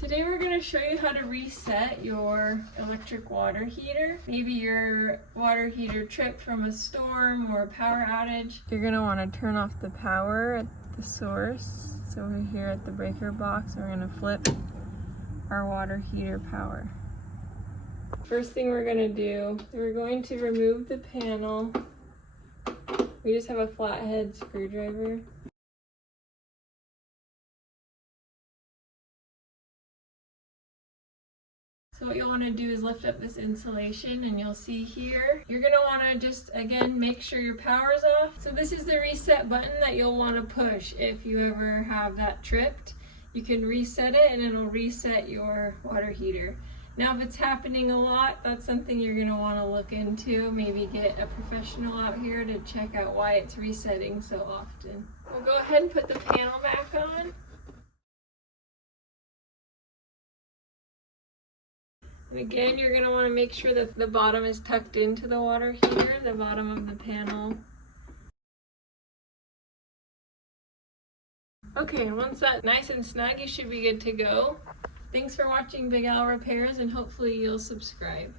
Today we're going to show you how to reset your electric water heater. Maybe your water heater tripped from a storm or a power outage. You're going to want to turn off the power at the source. So we're here at the breaker box, we're going to flip our water heater power. First thing we're going to do, we're going to remove the panel. We just have a flathead screwdriver. So what you'll want to do is lift up this insulation, and you'll see here, you're going to want to just, again, make sure your power's off. So this is the reset button that you'll want to push if you ever have that tripped. You can reset it and it'll reset your water heater. Now if it's happening a lot, that's something you're going to want to look into. Maybe get a professional out here to check out why it's resetting so often. We'll go ahead and put the panel back on. And again, you're going to want to make sure that the bottom is tucked into the water heater, the bottom of the panel. Okay, once that's nice and snug, you should be good to go. Thanks for watching Big Al Repairs, and hopefully you'll subscribe.